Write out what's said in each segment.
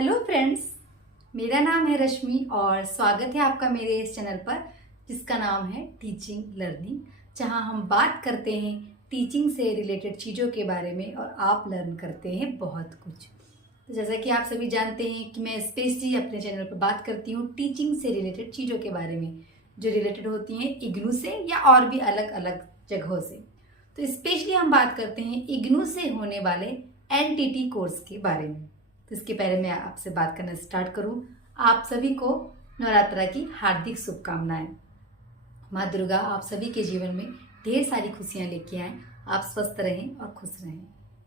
Hello friends, मेरा नाम है रश्मि और स्वागत है आपका मेरे इस चैनल पर जिसका नाम है टीचिंग लर्निंग, जहां हम बात करते हैं टीचिंग से रिलेटेड चीज़ों के बारे में और आप लर्न करते हैं बहुत कुछ। तो जैसा कि आप सभी जानते हैं कि मैं स्पेशली अपने चैनल पर बात करती हूँ टीचिंग से रिलेटेड चीज़ों के बारे में जो रिलेटेड होती हैं इग्नू से या और भी अलग अलग जगहों से। तो स्पेशली हम बात करते हैं इग्नू से होने वाले एनटीटी कोर्स के बारे में। तो इसके पहले मैं आपसे बात करना स्टार्ट करूं, आप सभी को नवरात्रा की हार्दिक शुभकामनाएं। माँ दुर्गा आप सभी के जीवन में ढेर सारी खुशियां लेके आए, आप स्वस्थ रहें और खुश रहें।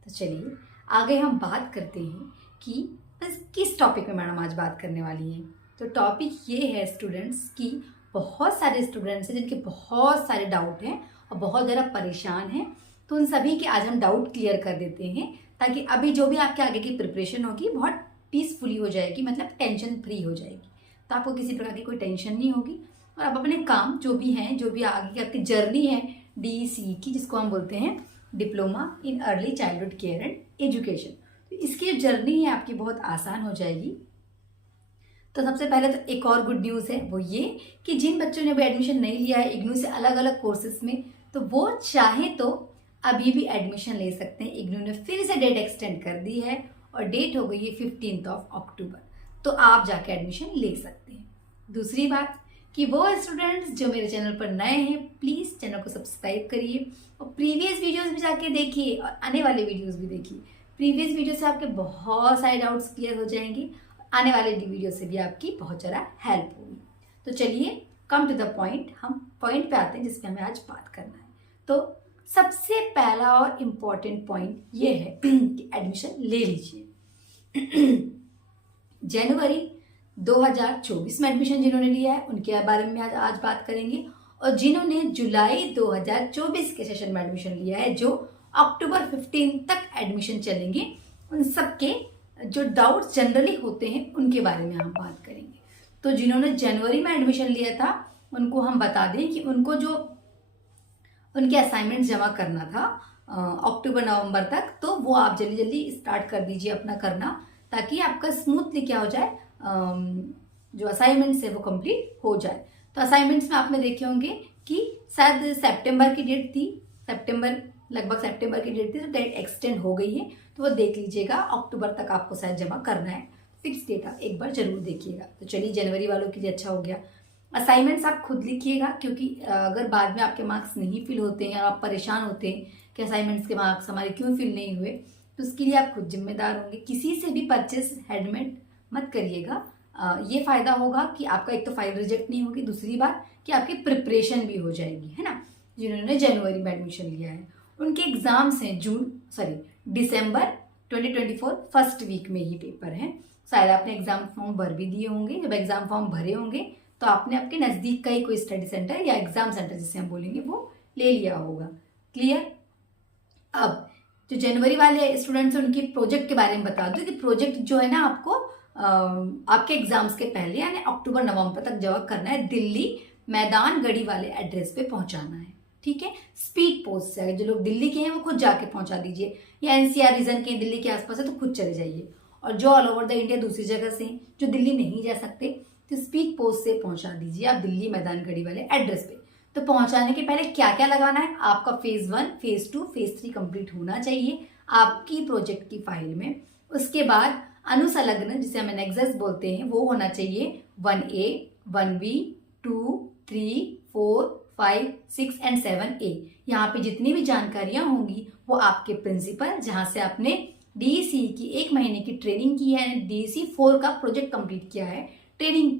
तो चलिए आगे हम बात करते हैं कि बस किस टॉपिक में मैडम आज बात करने वाली है। तो टॉपिक ये है स्टूडेंट्स की बहुत सारे स्टूडेंट्स हैं जिनके बहुत सारे डाउट हैं और बहुत ज़्यादा परेशान हैं, तो उन सभी के आज हम डाउट क्लियर कर देते हैं ताकि अभी जो भी आपके आगे की प्रिपरेशन होगी बहुत पीसफुली हो जाएगी, मतलब टेंशन फ्री हो जाएगी। तो आपको किसी प्रकार की कोई टेंशन नहीं होगी और आप अपने काम जो भी हैं, जो भी आगे की आपकी जर्नी है DEC की, जिसको हम बोलते हैं diploma in early childhood care and education, तो इसकी जो जर्नी है आपकी बहुत आसान हो जाएगी। तो सबसे पहले तो एक और गुड न्यूज़ है, वो ये कि जिन बच्चों ने अभी एडमिशन नहीं लिया है इग्नू से अलग अलग कोर्सेज में, तो वो चाहे तो अभी भी एडमिशन ले सकते हैं। इग्नू ने फिर से डेट एक्सटेंड कर दी है और डेट हो गई है 15 अक्टूबर, तो आप जाके एडमिशन ले सकते हैं। दूसरी बात कि वो स्टूडेंट्स जो मेरे चैनल पर नए हैं प्लीज़ चैनल को सब्सक्राइब करिए और प्रीवियस वीडियोस भी जाके देखिए और आने वाले वीडियोस भी देखिए। प्रीवियस वीडियो से आपके बहुत सारे डाउट्स क्लियर हो जाएंगे, आने वाले वीडियो से भी आपकी बहुत ज़्यादा हेल्प होगी। तो चलिए कम टू द पॉइंट, हम पॉइंट पे आते हैं जिसपे हमें आज बात करना है। तो सबसे पहला और इम्पॉर्टेंट पॉइंट ये है कि एडमिशन ले लीजिए। जनवरी 2024 में एडमिशन जिन्होंने लिया है उनके बारे में आज बात करेंगे, और जिन्होंने जुलाई 2024 के सेशन में एडमिशन लिया है जो अक्टूबर 15 तक एडमिशन चलेंगे, उन सबके जो डाउट्स जनरली होते हैं उनके बारे में हम बात करेंगे। तो जिन्होंने जनवरी में एडमिशन लिया था उनको हम बता दें कि उनको जो उनके असाइनमेंट्स जमा करना था अक्टूबर नवंबर तक, तो वो आप जल्दी जल्दी स्टार्ट कर दीजिए अपना करना, ताकि आपका स्मूथली क्या हो जाए, जो असाइनमेंट्स है वो कंप्लीट हो जाए। तो असाइनमेंट्स में आपने देखे होंगे कि शायद सितंबर की डेट थी, लगभग सितंबर की डेट थी, तो डेट एक्सटेंड हो गई है, तो वो देख लीजिएगा अक्टूबर तक आपको शायद जमा करना है। फिक्स डेट आप एक बार जरूर देखिएगा। तो चलिए जनवरी वालों के लिए अच्छा हो गया। असाइनमेंट्स आप खुद लिखिएगा, क्योंकि अगर बाद में आपके मार्क्स नहीं फिल होते हैं और आप परेशान होते हैं कि असाइनमेंट्स के मार्क्स हमारे क्यों फिल नहीं हुए, तो उसके लिए आप खुद जिम्मेदार होंगे। किसी से भी परचेस हैंडमेड मत करिएगा। ये फायदा होगा कि आपका एक तो फाइल रिजेक्ट नहीं होगी, दूसरी बात कि आपकी प्रिपरेशन भी हो जाएगी, है ना। जिन्होंने जनवरी में एडमिशन लिया है उनके एग्जाम्स हैं दिसंबर 2024 फर्स्ट वीक में ही पेपर हैं। शायद आपने एग्जाम फॉर्म भर भी दिए होंगे। जब एग्जाम फॉर्म भरे होंगे तो आपने आपके नज़दीक का ही कोई स्टडी सेंटर या एग्जाम सेंटर जिसे हम बोलेंगे वो ले लिया होगा। क्लियर। अब जो जनवरी वाले स्टूडेंट्स हैं उनकी प्रोजेक्ट के बारे में बता दूं कि प्रोजेक्ट जो है ना आपको आपके एग्जाम्स के पहले यानी अक्टूबर नवंबर तक जमा करना है। दिल्ली मैदान गढ़ी वाले एड्रेस पे पहुंचाना है, ठीक है। स्पीड पोस्ट से जो लोग दिल्ली के हैं वो खुद जाके पहुंचा दीजिए, या NCR रीजन के दिल्ली के आसपास है तो खुद चले जाइए, और जो ऑल ओवर द इंडिया दूसरी जगह से जो दिल्ली नहीं जा सकते तो स्पीड पोस्ट से पहुंचा दीजिए आप दिल्ली मैदान गढ़ी वाले एड्रेस पे। तो पहुंचाने के पहले क्या क्या लगाना है, आपका फेज 1, फेज 2, फेज 3 कंप्लीट होना चाहिए आपकी प्रोजेक्ट की फाइल में। उसके बाद अनुसंलग्न जिसे हम नेक्सस बोलते हैं वो होना चाहिए 1A, 1B, 2, 3, 4, 5, 6 एंड 7A। यहाँ पे जितनी भी जानकारियां होंगी वो आपके प्रिंसिपल, जहां से आपने DEC की 1 महीने की ट्रेनिंग की है, DEC 4 का प्रोजेक्ट कंप्लीट किया है, ट्रेनिंग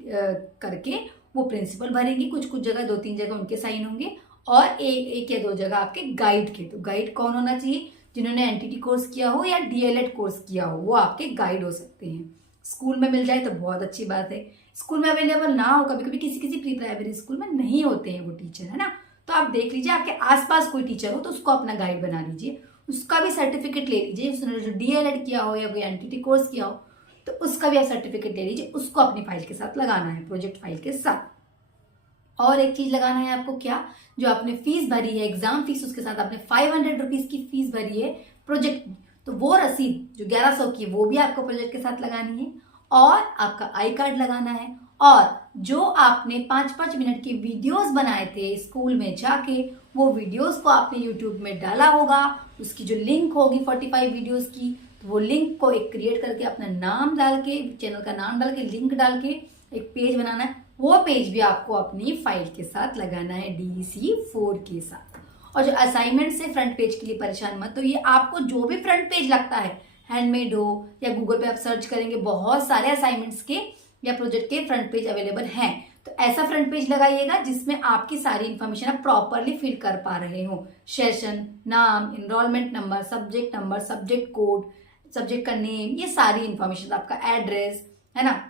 करके वो प्रिंसिपल भरेंगे। कुछ कुछ जगह 2-3 जगह उनके साइन होंगे और एक या 2 जगह आपके गाइड के। तो गाइड कौन होना चाहिए, जिन्होंने NTT कोर्स किया हो या DLED कोर्स किया हो, वो आपके गाइड हो सकते हैं। स्कूल में मिल जाए तो बहुत अच्छी बात है। स्कूल में अवेलेबल ना हो, कभी कभी किसी किसी प्री प्राइमरी स्कूल में नहीं होते हैं वो टीचर, है ना, तो आप देख लीजिए आपके आसपास कोई टीचर हो तो उसको अपना गाइड बना लीजिए, उसका भी सर्टिफिकेट ले लीजिए। उसने जो DLED किया हो या कोई NTT कोर्स किया हो तो उसका भी आप सर्टिफिकेट ले लीजिए, उसको अपनी फाइल के साथ लगाना है, प्रोजेक्ट फाइल के साथ। और एक चीज लगाना है आपको, क्या, जो आपने फीस भरी है एग्जाम फीस, उसके साथ आपने 500 रुपीज की फीस भरी है प्रोजेक्ट, तो वो रसीद जो 1100 की वो भी आपको प्रोजेक्ट के साथ लगानी है। और आपका आई कार्ड लगाना है, और जो आपने 5-5 मिनट के वीडियोस बनाए थे स्कूल में जाके, वो वीडियोस को आपने यूट्यूब में डाला होगा, उसकी जो लिंक होगी 45 वीडियोस की, तो वो लिंक को एक क्रिएट करके अपना नाम डाल के, चैनल का नाम डाल के, लिंक डाल के एक पेज बनाना है। वो पेज भी आपको अपनी फाइल के साथ लगाना है, DEC4 के साथ। और जो असाइनमेंट से फ्रंट पेज के लिए परेशान मत, तो ये आपको जो भी फ्रंट पेज लगता है, हैंडमेड हो या गूगल पे आप सर्च करेंगे, बहुत सारे असाइनमेंट्स के या प्रोजेक्ट के फ्रंट पेज अवेलेबल हैं। तो ऐसा फ्रंट पेज लगाइएगा जिसमें आपकी सारी इंफॉर्मेशन आप प्रॉपरली फिल कर पा रहे हो, सेशन, नाम, enrolment number, subject code, subject का नेम, ये सारी इंफॉर्मेशन, आपका एड्रेस, है ना,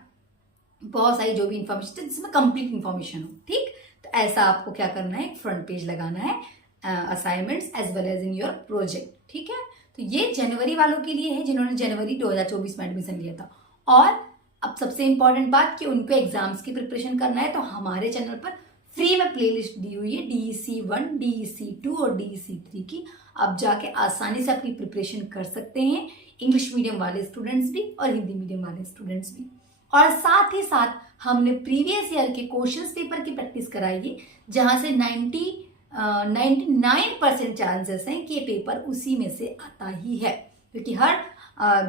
बहुत सारी जो भी इंफॉर्मेशन जिसमें कंप्लीट इंफॉर्मेशन हो। ठीक, तो ऐसा आपको क्या करना है, एक फ्रंट पेज लगाना है assignments as well as in your project. ठीक है, तो ये जनवरी वालों के लिए है जिन्होंने जनवरी 2024 में एडमिशन लिया था। और अब सबसे इंपॉर्टेंट बात कि उनको एग्जाम्स की प्रिपरेशन करना है, तो हमारे चैनल पर फ्री में प्लेलिस्ट दी हुई है DEC1, DEC2 और DEC3 की। आप जाके आसानी से अपनी प्रिपरेशन कर सकते हैं, इंग्लिश मीडियम वाले स्टूडेंट्स भी और हिंदी मीडियम वाले स्टूडेंट्स भी। और साथ ही साथ हमने प्रीवियस ईयर के क्वेश्चंस पेपर की प्रैक्टिस कराई है, जहां से 99% चांसेस हैं कि ये पेपर उसी में से आता ही है, क्योंकि हर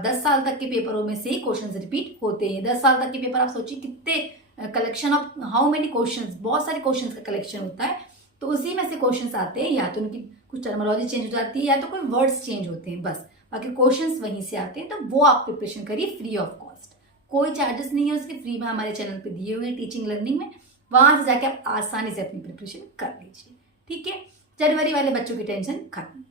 10 साल तक के पेपरों में से ही क्वेश्चंस रिपीट होते हैं। 10 साल तक के पेपर आप सोचिए कितने collection of how many questions, बहुत सारे क्वेश्चंस का कलेक्शन होता है, तो उसी में से क्वेश्चंस आते हैं। या तो उनकी कुछ टर्मिनोलॉजी चेंज हो जाती है या तो कोई वर्ड्स चेंज होते हैं, बस बाकी क्वेश्चंस वहीं से आते हैं। तो वो आप प्रिपरेशन करिए फ्री ऑफ कॉस्ट, कोई चार्जेस नहीं है उसके, फ्री में हमारे चैनल पे दिए हुए हैं टीचिंग लर्निंग में, वहां से जाके आप आसानी से अपनी प्रिपरेशन कर लीजिए। ठीक है, जनवरी वाले बच्चों की टेंशन खत्म।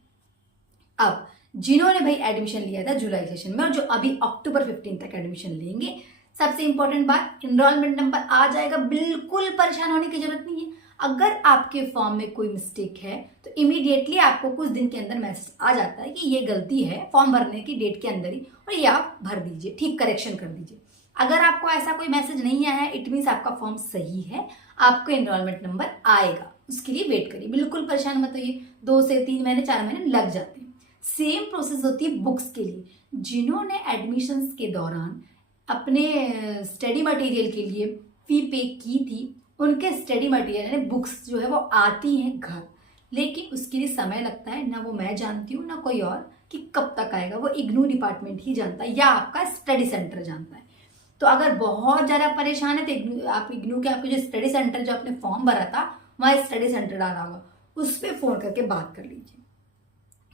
अब जिन्होंने भाई एडमिशन लिया था जुलाई सेशन में और जो अभी अक्टूबर 15 तक एडमिशन लेंगे, सबसे इंपॉर्टेंट बात, एनरोलमेंट नंबर आ जाएगा, बिल्कुल परेशान होने की जरूरत नहीं है। अगर आपके फॉर्म में कोई मिस्टेक है तो इमीडिएटली आपको कुछ दिन के अंदर मैसेज आ जाता है कि ये गलती है फॉर्म भरने की डेट के अंदर ही, और ये आप भर दीजिए, ठीक करेक्शन कर दीजिए। अगर आपको ऐसा कोई मैसेज नहीं आया है, इट मीन्स आपका फॉर्म सही है, आपको एनरोलमेंट नंबर आएगा, उसके लिए वेट करिए, बिल्कुल परेशान मत होइए। 2 से 3 महीने 4 महीने लग जाते हैं। सेम प्रोसेस होती है बुक्स के लिए। जिन्होंने एडमिशन्स के दौरान अपने स्टडी मटेरियल के लिए फी पे की थी, उनके स्टडी मटेरियल यानी बुक्स जो है वो आती हैं घर, लेकिन उसके लिए समय लगता है, ना वो मैं जानती हूँ ना कोई और कि कब तक आएगा, वो इग्नू डिपार्टमेंट ही जानता है या आपका स्टडी सेंटर जानता है। तो अगर बहुत ज़्यादा परेशान है तो आप इग्नू के आपके जो स्टडी सेंटर जो आपने फॉर्म भरा था वहाँ स्टडी सेंटर डाला होगा, उस पर फ़ोन करके बात कर लीजिए।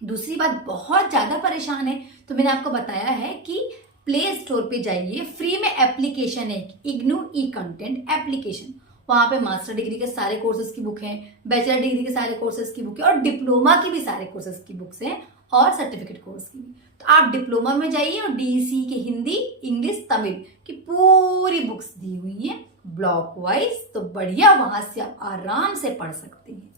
दूसरी बात, बहुत ज़्यादा परेशान है तो मैंने आपको बताया है कि प्ले स्टोर पे जाइए, फ्री में एप्लीकेशन है इग्नू ई कंटेंट एप्लीकेशन। वहाँ पे मास्टर डिग्री के सारे कोर्सेज की बुक हैं, बैचलर डिग्री के सारे कोर्सेज की बुक है, और डिप्लोमा की भी सारे कोर्सेज की बुक्स हैं, और सर्टिफिकेट कोर्स की भी। तो आप डिप्लोमा में जाइए और DEC के हिंदी, इंग्लिश, तमिल की पूरी बुक्स दी हुई हैं ब्लॉक वाइज, तो बढ़िया, वहां से आप आराम से पढ़ सकते हैं।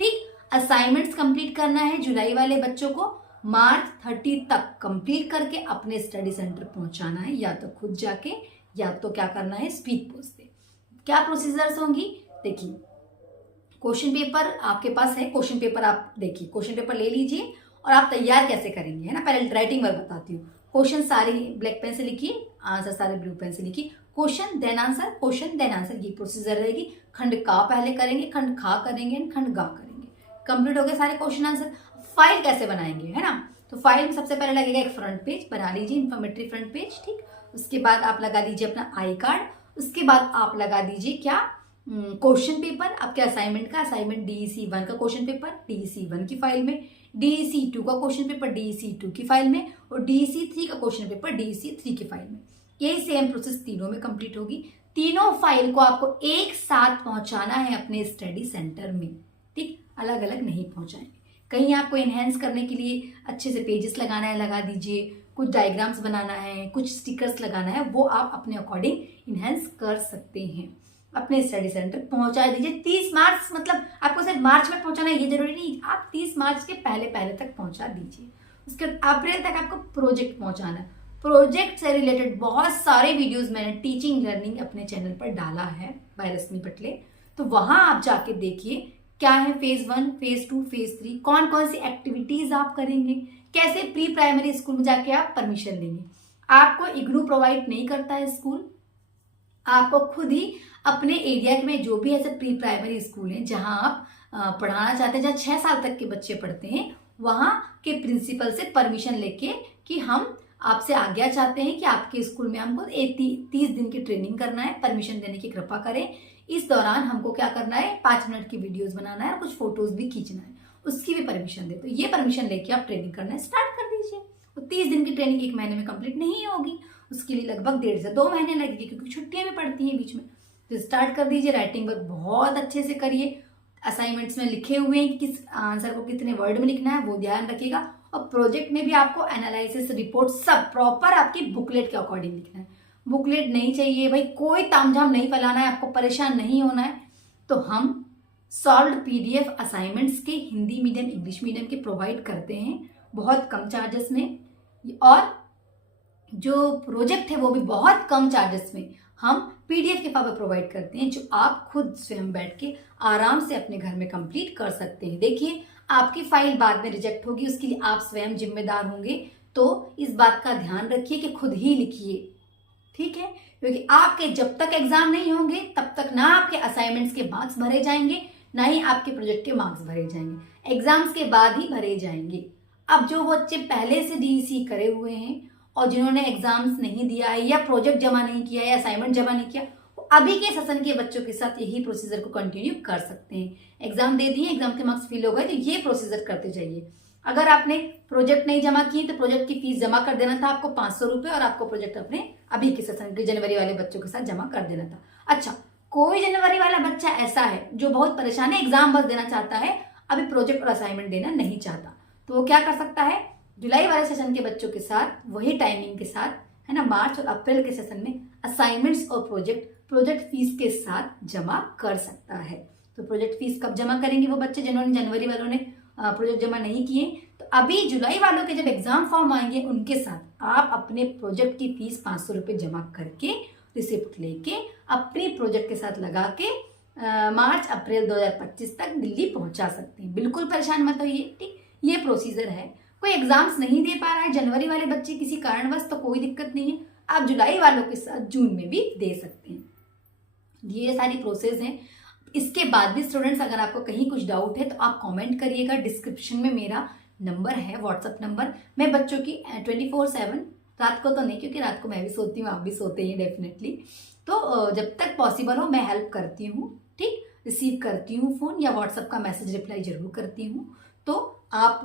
ठीक, असाइनमेंट्स कंप्लीट करना है जुलाई वाले बच्चों को, मार्च 30 तक कंप्लीट करके अपने स्टडी सेंटर पहुंचाना है, या तो खुद जाके या तो क्या करना है, स्पीड पोस्ट पे। क्या प्रोसीजर्स होंगी, देखिए, क्वेश्चन पेपर आपके पास है, क्वेश्चन पेपर आप देखिए, क्वेश्चन पेपर ले लीजिए और आप तैयार कैसे करेंगे, है ना, पहले राइटिंग वर्क बताती हूँ। क्वेश्चन सारे ब्लैक पेन से लिखिए, आंसर सारे ब्लू पेन से लिखिए, question then answer, question then answer, ये प्रोसीजर रहेगी। खंड का पहले करेंगे, खंड खा करेंगे, खंड गा करेंगे। कंप्लीट हो गए सारे क्वेश्चन आंसर। फाइल कैसे बनाएंगे, है ना, तो फाइल में सबसे पहले लगेगा एक फ्रंट पेज, बना लीजिए इन्फॉर्मेटिव फ्रंट पेज। ठीक, उसके बाद आप लगा दीजिए अपना आई कार्ड, उसके बाद आप लगा दीजिए क्या, क्वेश्चन पेपर आपके असाइनमेंट का, असाइनमेंट DEC1 का क्वेश्चन पेपर DEC1 की फाइल में, DEC2 का क्वेश्चन पेपर DEC2 की फाइल में, और DEC3 का क्वेश्चन पेपर DEC3 की फाइल में। यही सेम प्रोसेस तीनों में कंप्लीट होगी। तीनों फाइल को आपको एक साथ पहुंचाना है अपने स्टडी सेंटर में। ठीक, अलग अलग नहीं पहुंचाएंगे। कहीं आपको इनहेंस करने के लिए अच्छे से पेजेस लगाना है, लगा दीजिए, कुछ डायग्राम्स बनाना है, कुछ स्टिकर्स लगाना है, वो आप अपने अकॉर्डिंग इनहेंस कर सकते हैं। अपने स्टडी सेंटर पहुंचा दीजिए 30 मार्च, मतलब आपको सिर्फ मार्च में पहुंचाना है ये जरूरी नहीं, आप 30 मार्च के पहले तक पहुंचा दीजिए। उसके अप्रैल तक आपको प्रोजेक्ट पहुंचाना है। प्रोजेक्ट से रिलेटेड बहुत सारे वीडियोस मैंने टीचिंग लर्निंग अपने चैनल पर डाला है बाय रश्मि पटले, तो वहां आप जाके देखिए क्या है फेज 1, फेज 2, फेज 3, कौन कौन सी एक्टिविटीज आप करेंगे, कैसे प्री प्राइमरी स्कूल में जाके आप परमिशन लेंगे। आपको इग्नू प्रोवाइड नहीं करता है स्कूल, आपको खुद ही अपने एरिया में जो भी ऐसे प्री प्राइमरी स्कूल हैं जहां आप पढ़ाना चाहते हैं, जहाँ 6 साल तक के बच्चे पढ़ते हैं, वहां के प्रिंसिपल से परमिशन लेके कि हम आपसे आज्ञा चाहते हैं कि आपके स्कूल में हमको 30 दिन की ट्रेनिंग करना है, परमिशन देने की कृपा करें। इस दौरान हमको क्या करना है, 5 मिनट की वीडियोस बनाना है और कुछ फोटोज भी खींचना है, उसकी भी परमिशन दे। तो ये परमिशन लेके आप ट्रेनिंग करना स्टार्ट कर दीजिए। तो 30 दिन की ट्रेनिंग 1 महीने में कंप्लीट नहीं होगी, उसके लिए लगभग 1.5 से 2 महीने लगेगी, क्योंकि छुट्टियां भी पड़ती हैं बीच में। तो स्टार्ट कर दीजिए, राइटिंग वर्क बहुत अच्छे से करिए। असाइनमेंट्स में लिखे हुए हैं कि किस आंसर को कितने वर्ड में लिखना है, वो ध्यान रखिएगा। और प्रोजेक्ट में भी आपको एनालिसिस रिपोर्ट सब प्रॉपर आपकी बुकलेट के अकॉर्डिंग लिखना है। बुकलेट नहीं चाहिए भाई, कोई तामझाम नहीं फैलाना है, आपको परेशान नहीं होना है। तो हम सॉल्व्ड पीडीएफ असाइनमेंट्स के हिंदी मीडियम इंग्लिश मीडियम के प्रोवाइड करते हैं बहुत कम चार्जेस में, और जो प्रोजेक्ट है वो भी बहुत कम चार्जेस में हम पीडीएफ के फॉर्म में प्रोवाइड करते हैं, जो आप खुद स्वयं बैठ के आराम से अपने घर में कंप्लीट कर सकते हैं। देखिए, आपकी फाइल बाद में रिजेक्ट होगी, उसके लिए आप स्वयं जिम्मेदार होंगे। तो इस बात का ध्यान रखिए कि खुद ही लिखिए, ठीक है? क्योंकि आपके जब तक एग्जाम नहीं होंगे तब तक ना आपके असाइनमेंट्स के मार्क्स भरे जाएंगे, ना ही आपके प्रोजेक्ट के मार्क्स भरे जाएंगे, एग्जाम्स के बाद ही भरे जाएंगे। अब जो बच्चे पहले से डीईसी करे हुए हैं और जिन्होंने एग्जाम्स नहीं दिया है या प्रोजेक्ट जमा नहीं किया या असाइनमेंट जमा नहीं किया, अभी के सेशन के बच्चों के साथ यही प्रोसीजर को कंटिन्यू कर सकते हैं। एग्जाम दे दिए, एग्जाम के मार्क्स फिल हो गए, तो ये प्रोसीजर करते जाइए। अगर आपने प्रोजेक्ट नहीं जमा किए तो प्रोजेक्ट की फीस जमा कर देना था आपको 500 रुपये, और आपको प्रोजेक्ट अपने अभी के सेशन के जनवरी वाले बच्चों के साथ जमा कर देना था। अच्छा, कोई जनवरी वाला बच्चा ऐसा है जो बहुत परेशान है, एग्जाम बस देना चाहता है, अभी प्रोजेक्ट और असाइनमेंट देना नहीं चाहता, तो वो क्या कर सकता है, जुलाई वाले सेशन के बच्चों के साथ वही टाइमिंग के साथ, है ना, मार्च और अप्रैल के सेशन में असाइनमेंट्स और प्रोजेक्ट फीस के साथ जमा कर सकता है। तो प्रोजेक्ट फीस कब जमा करेंगे वो बच्चे जिन्होंने जनवरी वालों ने प्रोजेक्ट जमा नहीं किए? तो अभी जुलाई वालों के जब एग्जाम फॉर्म आएंगे उनके साथ आप अपने प्रोजेक्ट की फीस 500 रुपये जमा करके रिसिप्ट लेके अपने प्रोजेक्ट के साथ लगा के मार्च अप्रैल 2025 तक दिल्ली पहुंचा सकते हैं। बिल्कुल परेशान मत होइए, ठीक? ये प्रोसीजर है। कोई एग्जाम्स नहीं दे पा रहा है जनवरी वाले बच्चे किसी कारणवश, तो कोई दिक्कत नहीं है, आप जुलाई वालों के साथ जून में भी दे सकते हैं। ये सारी प्रोसेस हैं। इसके बाद भी स्टूडेंट्स, अगर आपको कहीं कुछ डाउट है तो आप कमेंट करिएगा। डिस्क्रिप्शन में मेरा नंबर है, व्हाट्सएप नंबर। मैं बच्चों की 24/7, रात को तो नहीं क्योंकि रात को मैं भी सोती हूँ, आप भी सोते हैं डेफिनेटली, तो जब तक पॉसिबल हो मैं हेल्प करती हूँ, ठीक? रिसीव करती हूँ फ़ोन या व्हाट्सएप का मैसेज रिप्लाई जरूर करती हूँ, तो आप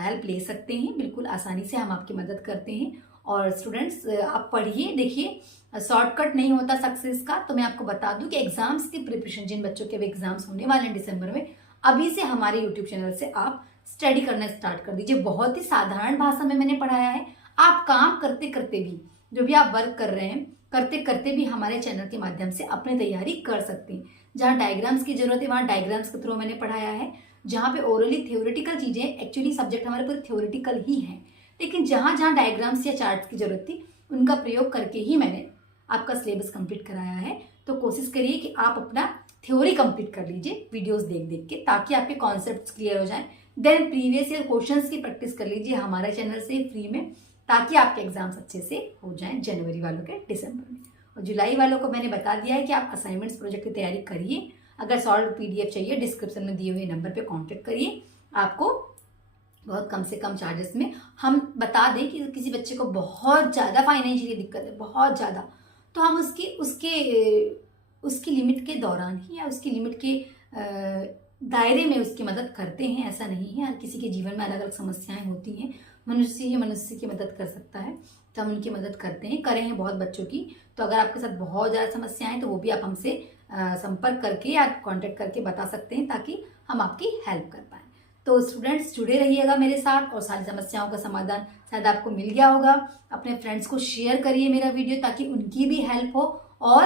हेल्प ले सकते हैं, बिल्कुल आसानी से हम आपकी मदद करते हैं। और स्टूडेंट्स, आप पढ़िए, देखिए, शॉर्टकट नहीं होता सक्सेस का। तो मैं आपको बता दूं कि एग्जाम्स की प्रिपरेशन, जिन बच्चों के अब एग्जाम्स होने वाले हैं दिसंबर में, अभी से हमारे यूट्यूब चैनल से आप स्टडी करना स्टार्ट कर दीजिए। बहुत ही साधारण भाषा में मैंने पढ़ाया है। आप काम करते करते भी, जो भी आप वर्क कर रहे हैं, करते करते भी हमारे चैनल के माध्यम से अपनी तैयारी कर सकते हैं। जहाँ डायग्राम्स की जरूरत है वहाँ डायग्राम्स के थ्रू मैंने पढ़ाया है। जहाँ पे ओरली थ्योरेटिकल चीजें, एक्चुअली सब्जेक्ट हमारे पूरे थ्योरेटिकल ही है, लेकिन जहाँ जहाँ डायग्राम्स या चार्ट्स की जरूरत थी उनका प्रयोग करके ही मैंने आपका सिलेबस कंप्लीट कराया है। तो कोशिश करिए कि आप अपना थ्योरी कंप्लीट कर लीजिए वीडियोस देख देख के, ताकि आपके कॉन्सेप्ट्स क्लियर हो जाएं। देन प्रीवियस ईयर क्वेश्चंस की प्रैक्टिस कर लीजिए हमारे चैनल से फ्री में, ताकि आपके एग्जाम्स अच्छे से हो जाएं जनवरी वालों के दिसंबर में। और जुलाई वालों को मैंने बता दिया है कि आप असाइनमेंट्स प्रोजेक्ट की तैयारी करिए। अगर सॉल्व पीडीएफ चाहिए, डिस्क्रिप्शन में दिए हुए नंबर पर कॉन्टेक्ट करिए। आपको बहुत कम से कम चार्जेस में हम बता दें कि किसी बच्चे को बहुत ज़्यादा फाइनेंशियली दिक्कत है, बहुत ज़्यादा, तो हम उसकी लिमिट के दौरान ही या उसकी लिमिट के दायरे में उसकी मदद करते हैं। ऐसा नहीं है, हर किसी के जीवन में अलग अलग समस्याएं होती हैं, मनुष्य ही मनुष्य की मदद कर सकता है, तो हम उनकी मदद करते हैं, करे हैं बहुत बच्चों की। तो अगर आपके साथ बहुत ज़्यादा समस्याएं तो वो भी आप हमसे संपर्क करके या कॉन्टेक्ट करके बता सकते हैं, ताकि हम आपकी हेल्प कर पाएँ। तो स्टूडेंट्स, जुड़े रहिएगा मेरे साथ और सारी समस्याओं का समाधान शायद आपको मिल गया होगा। अपने फ्रेंड्स को शेयर करिए मेरा वीडियो, ताकि उनकी भी हेल्प हो, और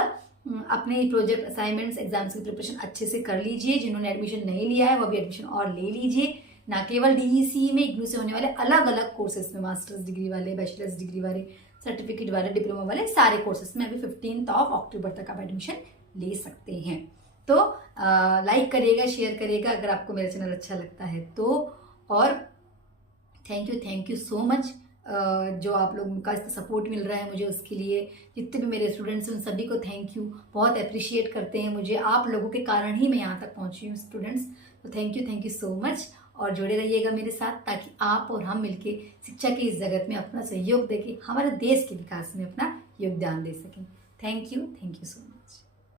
अपने प्रोजेक्ट, असाइनमेंट्स, एग्जाम्स की प्रिपरेशन अच्छे से कर लीजिए। जिन्होंने एडमिशन नहीं लिया है वो भी एडमिशन और ले लीजिए। ना केवल डीईसी में, इग्नू से होने वाले अलग अलग कोर्सेज में, मास्टर्स डिग्री वाले, बैचलर्स डिग्री वाले, सर्टिफिकेट वाले, डिप्लोमा वाले, सारे कोर्सेज में अभी 15 अक्टूबर तक आप एडमिशन ले सकते हैं। तो लाइक करिएगा, शेयर करिएगा अगर आपको मेरा चैनल अच्छा लगता है तो। और थैंक यू सो मच जो आप लोगों का सपोर्ट मिल रहा है मुझे, उसके लिए जितने भी मेरे स्टूडेंट्स हैं उन सभी को थैंक यू। बहुत अप्रिशिएट करते हैं मुझे, आप लोगों के कारण ही मैं यहाँ तक पहुँची हूँ स्टूडेंट्स। तो थैंक यू सो मच। और जुड़े रहिएगा मेरे साथ ताकि आप और हम मिलके शिक्षा की इस जगत में अपना सहयोग देके हमारे देश के विकास में अपना योगदान दे सकें। Thank you so much.